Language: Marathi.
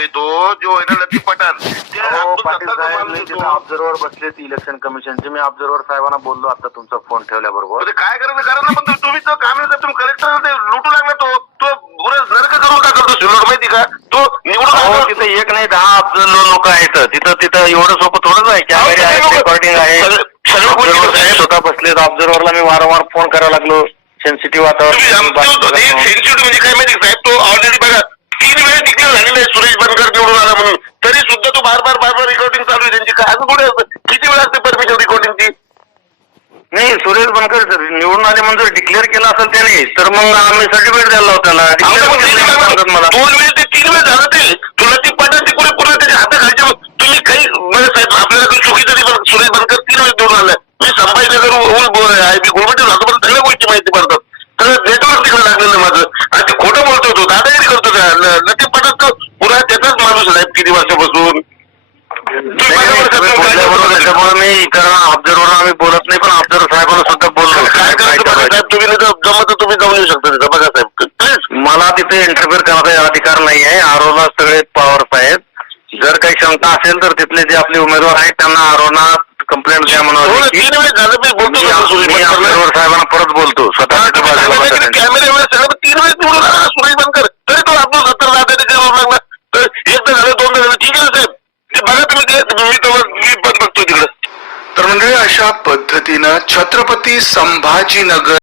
आहे तो जो आहे ना लतीफ पठाण ते पाटील साहेब मी तिथे. ऑब्झर्वर इलेक्शन कमिशनचे मी ऑब्झर्वर साहेबांना बोललो आता तुमचा फोन ठेवल्याबरोबर. ते काय करायचं करा ना पण तुम्ही- तुम्ही तो काम नाही तुम्ही कलेक्टर ते लुटू लागला तो तो पुरे नरक करून टाकतो तो शिल्लक माहिती का? तो निवडून अहो आला- तिथे एक नाही दहा अब्झर्व लोक आहेत. तिथं तिथं एवढं सोपं थोडंच आहे कॅमेरे सगळे आहेत लोकं- रेकॉर्डिंग आहे. सगळे- सगळे ऑब्झर्वर. साहेब स्वतः बसलेत. ऑब्झर्वरला मी वारंवार फोन करायला लागलो. सेन्सिटिव्ह तुम्ही आमचे होतो ते वातावरण सेन्सिटिव्ह म्हणजे काय माहिती का साहेब तो ऑलरेडी बघा तीन वेळेस डिक्लेअर झालेला आहे सुरेश बनकर निवडून आला म्हणून तरी सुद्धा तो बार बार बार बार रेकॉर्डिंग चालू आहे त्यांची. काय अजून थोडी असतं? किती वेळा असते परमिशन रेकॉर्डिंगची नाही सुरेश बनकर सर निवडून आले म्हणजे डिक्लेअर केलं असेल त्याने तर मग आम्ही सर्टिफिकेट द्यायला होतं मला दोन वेळेस ते तीन वेळेस झालं ते. तुला ती पटाची पुढे पुढे त्याच्या हाताखालच्या तुम्ही काही म्हणजे साहेब आपल्याला काही चुकीचं नाही सुरेश बनकर तीन वेळेस निवडून आलाय. मी संभाजीनगर आय बी गुळमटे राहतो पण सगळ्या गोष्टी माहिती पडतात. सगळं नेटवर्क तिकडे लागलेलं माझं. आणि ते खोटं बोलतो तो दादागिरी करतो लतीफ पटात तो पुरा त्याचाच माणूस आहे साहेब किती वर्षापासून? त्याच्यामुळे मी कारण ऑब्झर्वर आम्ही बोलत नाही पण ऑब्झर्वर साहेबांना सुद्धा बोललो. काय काय करायचं? बघा करायचं. साहेब तुम्ही जमलं तर तुम्ही जाऊन येऊ शकता तिथं. बघा साहेब प्लीज मला तिथे इंटरफेअर करण्याचा अधिकार नाही आहे. आरोला सगळे पॉवर्स आहेत. जर काही क्षमता असेल तर तिथले जे आपले उमेदवार आहेत त्यांना आरोना कंप्लेंट द्या ना, म्हणावं तीन वेळेस झालं मी बोलतो साहेबांना परत बोलतो स्वतः तिथे बाजूला बसण्यासाठी. कॅमेरे वेळेस सगळं तीन वेळेस निवडून आला ना सुरेश बनकर तरी तो आपण सत्तर दादा करून लागला तर एकदा झालं दोनदा झालं ठीक आहे ना साहेब ते बघा तुम्ही ते मी मी पण बघतो तिकडं. तर मंडळी अशा पद्धतीनं छत्रपती संभाजीनगर